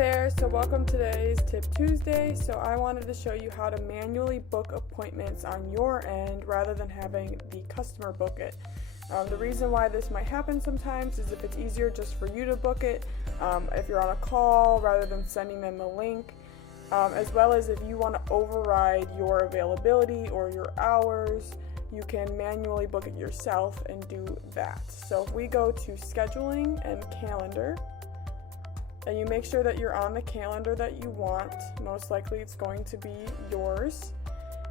there, so welcome to today's Tip Tuesday. So I wanted to show you how to manually book appointments on your end rather than having the customer book it. The reason why this might happen sometimes is if it's easier just for you to book it, if you're on a call rather than sending them the link, as well as if you want to override your availability or your hours, you can manually book it yourself and do that. So if we go to scheduling and calendar, and you make sure that you're on the calendar that you want, most likely it's going to be yours,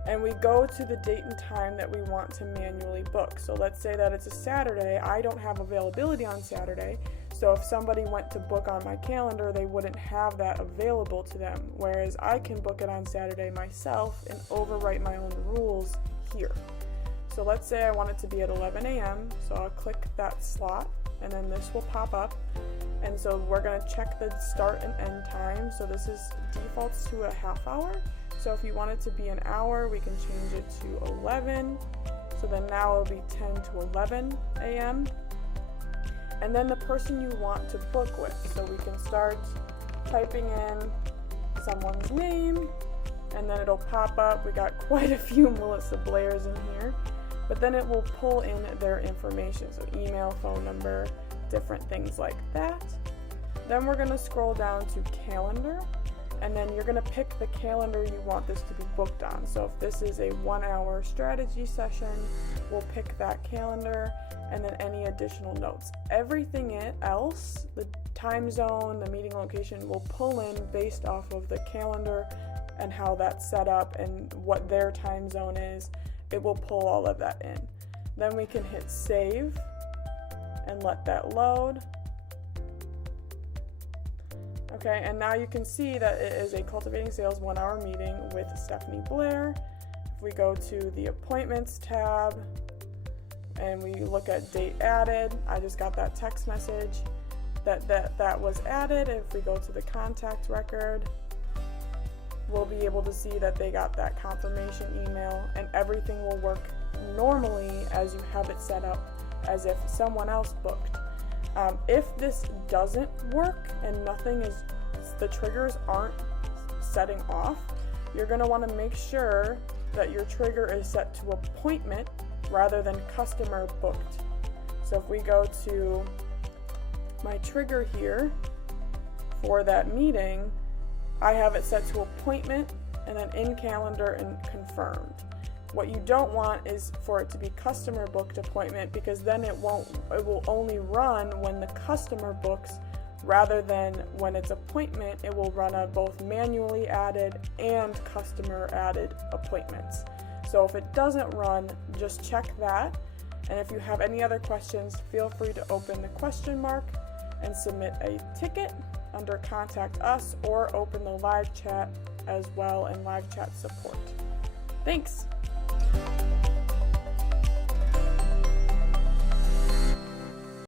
and we go to the date and time that we want to manually book. So let's say that it's a Saturday. I don't have availability on Saturday, so if somebody went to book on my calendar, they wouldn't have that available to them, whereas I can book it on Saturday myself and overwrite my own rules here. So let's say I want it to be at 11 a.m., so I'll click that slot, and then this will pop up. And so we're going to check the start and end time. So this is defaults to a half hour. So if you want it to be an hour, we can change it to 11. So then now it'll be 10 to 11 a.m. And then the person you want to book with. So we can start typing in someone's name, and then it'll pop up. We got quite a few Melissa Blairs in here, but then it will pull in their information. So email, phone number, different things like that. Then we're going to scroll down to calendar, and then you're going to pick the calendar you want this to be booked on. So if this is a 1-hour strategy session, we'll pick that calendar, and then any additional notes. Everything else, the time zone, the meeting location, will pull in based off of the calendar and how that's set up and what their time zone is. It will pull all of that in. Then we can hit save and let that load. Okay, and now you can see that it is a Cultivating Sales 1-hour meeting with Stephanie Blair. If we go to the Appointments tab and we look at date added, I just got that text message that was added. If we go to the contact record, we'll be able to see that they got that confirmation email, and everything will work normally as you have it set up as if someone else booked. If this doesn't work and the triggers aren't setting off, you're going to want to make sure that your trigger is set to appointment rather than customer booked. So if we go to my trigger here for that meeting, I have it set to appointment and then in calendar and confirmed. What you don't want is for it to be customer booked appointment, because then it will only run when the customer books rather than when it's appointment. It will run on both manually added and customer added appointments. So if it doesn't run, just check that. And if you have any other questions, feel free to open the question mark and submit a ticket under Contact Us, or open the live chat as well and live chat support. Thanks.